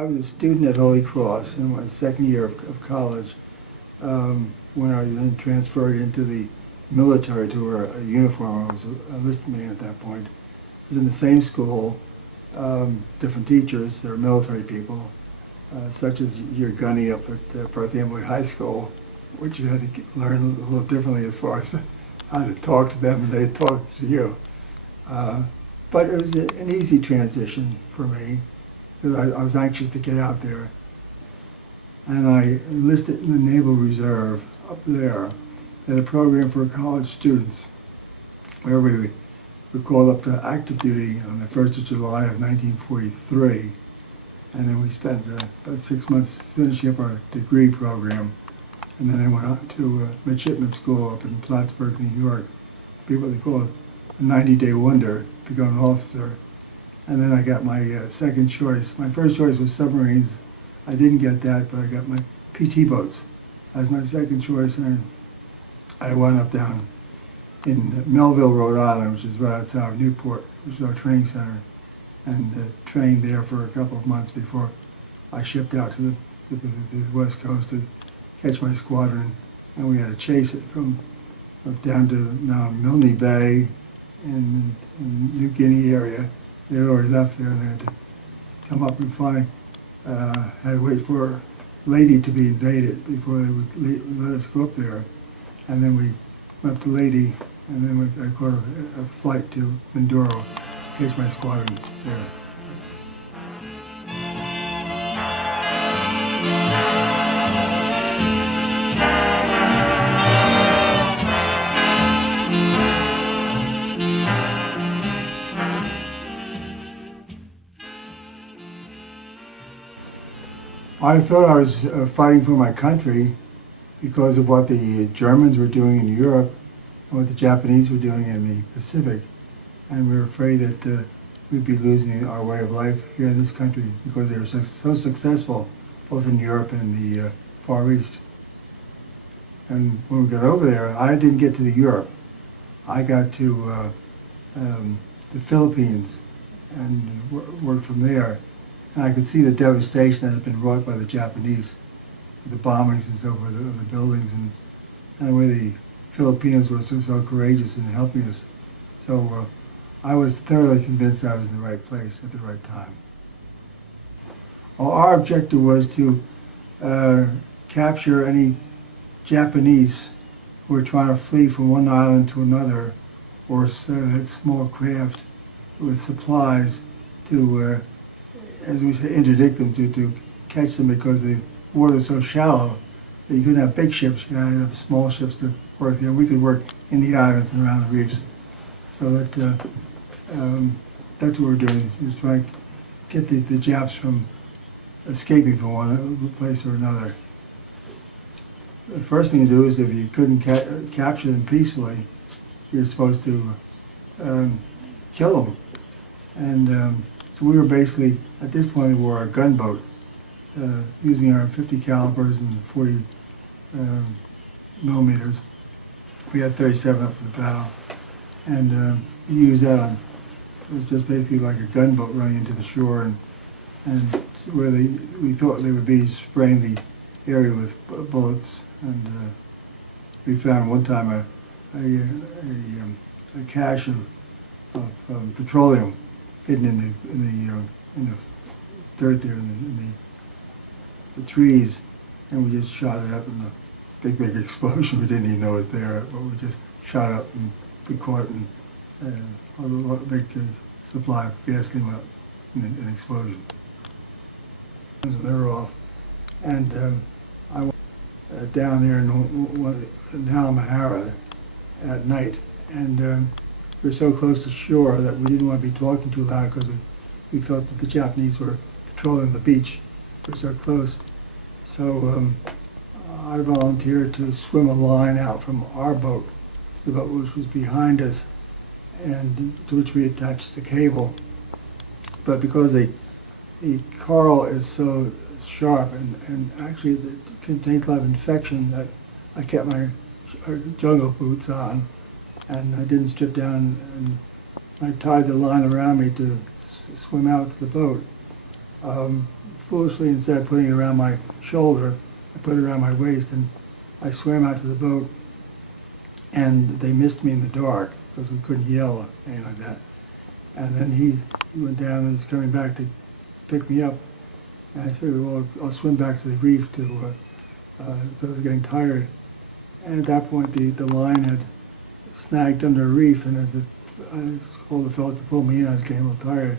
I was a student at Holy Cross in my second year of college when I then transferred into the military to wear a uniform. I was a enlisted man at that point. I was in the same school, different teachers. They were military people, such as your gunny up at Perth Amboy High School, which you had to learn a little differently as far as how to talk to them and they talk to you. But it was an easy transition for me because I was anxious to get out there. And I enlisted in the Naval Reserve up there. They had a program for college students where we were called up to active duty on the 1st of July of 1943. And then we spent about 6 months finishing up our degree program. And then I went on to midshipman school up in Plattsburgh, New York. People, they call it a 90-day wonder to become an officer. And then I got my second choice. My first choice was submarines. I didn't get that, but I got my PT boats as my second choice. And I wound up down in Melville, Rhode Island, which is right outside of Newport, which is our training center, and trained there for a couple of months before I shipped out to the West Coast to catch my squadron. And we had to chase it from down to now Milne Bay in New Guinea area. They had already left there, and they had to come up and find, had to wait for a lady to be invaded before they would let us go up there. And then we went up to Lady, and then I caught a flight to Mindoro to catch my squadron there. I thought I was fighting for my country because of what the Germans were doing in Europe and what the Japanese were doing in the Pacific. And we were afraid that we'd be losing our way of life here in this country because they were so successful both in Europe and the Far East. And when we got over there, I didn't get to Europe. I got to the Philippines and worked from there. And I could see the devastation that had been wrought by the Japanese, the bombings and so forth of the buildings, and the way the Filipinos were so courageous in helping us. So I was thoroughly convinced I was in the right place at the right time. Well, our objective was to capture any Japanese who were trying to flee from one island to another, or had small craft with supplies to as we say, interdict them, to catch them, because the water was so shallow that you couldn't have big ships, you had to have small ships to work there. We could work in the islands and around the reefs. So that's what we're doing, is trying to get the Japs from escaping from one place or another. The first thing to do is, if you couldn't capture them peacefully, you're supposed to kill them. And so we were basically, at this point, we were a gunboat, using our 50 calibers and 40 millimeters. We had 37 up for the bow, and we used that on, it was just basically like a gunboat running into the shore, and where we thought they would be spraying the area with bullets. And we found one time a cache of petroleum hidden in the dirt there, in the trees, and we just shot it up in a big explosion. We didn't even know it was there, but we just shot up, and we caught it, and a big supply of gasoline went up in an explosion. They were off, and I went down there in Halmahera at night, and we were so close to shore that we didn't want to be talking too loud, because we felt that the Japanese were patrolling the beach. We were so close. So I volunteered to swim a line out from our boat to the boat which was behind us, and to which we attached the cable. But because the coral is so sharp and actually it contains a lot of infection, that I kept my jungle boots on, and I didn't strip down, and I tied the line around me to swim out to the boat. Foolishly, instead of putting it around my shoulder, I put it around my waist, and I swam out to the boat, and they missed me in the dark because we couldn't yell or anything like that. And then he went down and was coming back to pick me up. And I figured, well, I'll swim back to the reef because I was getting tired. And at that point, the line had snagged under a reef, and as I told the fellows to pull me in, I was getting a little tired.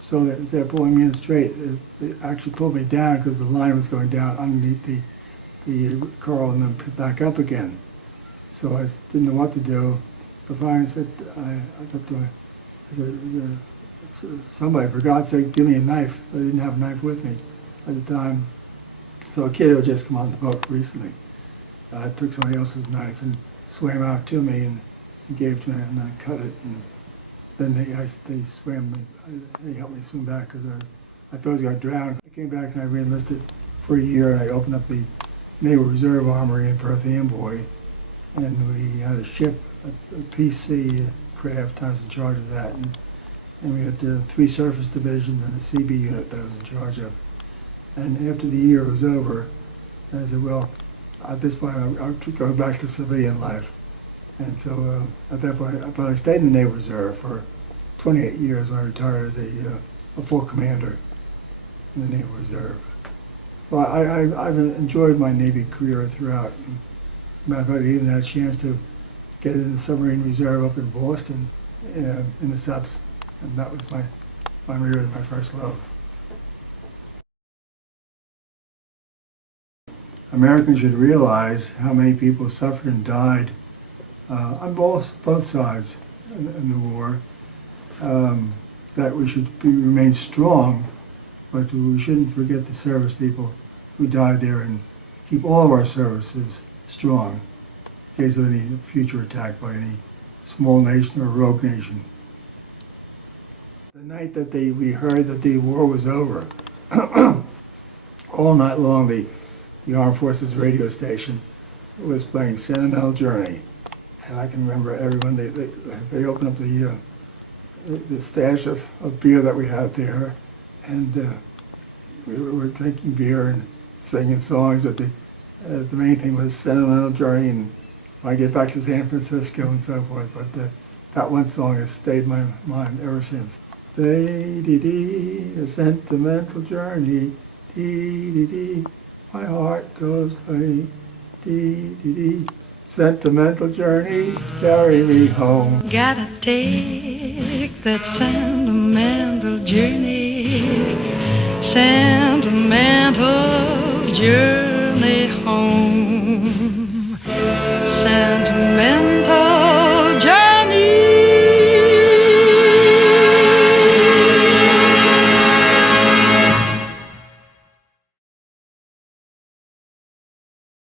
So instead of pulling me in straight, they actually pulled me down because the line was going down underneath the coral and then back up again. So I didn't know what to do. So finally I said to somebody, for God's sake, give me a knife. I didn't have a knife with me at the time. So a kid who had just come on the boat recently took somebody else's knife and swam out to me and gave it to me, and I cut it. And then they swam, they helped me swim back because I thought I was going to drown. I came back and I re-enlisted for a year, and I opened up the Naval Reserve Armory in Perth, Amboy, and we had a ship, a PC craft. I was in charge of that, and we had 3 surface divisions and a CB unit that I was in charge of. And after the year was over, I said, well, at this point I'll go back to civilian life. And so at that point, but I stayed in the Naval Reserve for 28 years when I retired as a full commander in the Naval Reserve. So I've enjoyed my Navy career throughout. Matter of fact, I even had a chance to get in the submarine reserve up in Boston in the subs, and that was really my first love. Americans should realize how many people suffered and died on both sides in the war. That we should remain strong, but we shouldn't forget the service people who died there, and keep all of our services strong in case of any future attack by any small nation or rogue nation. The night that we heard that the war was over, all night long the Armed Forces radio station was playing Sentimental Journey. And I can remember everyone, they opened up the stash of beer that we had there, and we were drinking beer and singing songs, but the main thing was Sentimental Journey, and when I get back to San Francisco and so forth. But that one song has stayed in my mind ever since. Dee-dee-dee, a sentimental journey, dee-dee-dee, my heart goes away, dee-dee-dee, sentimental journey, carry me home. Gotta take that sentimental journey, sentimental journey home.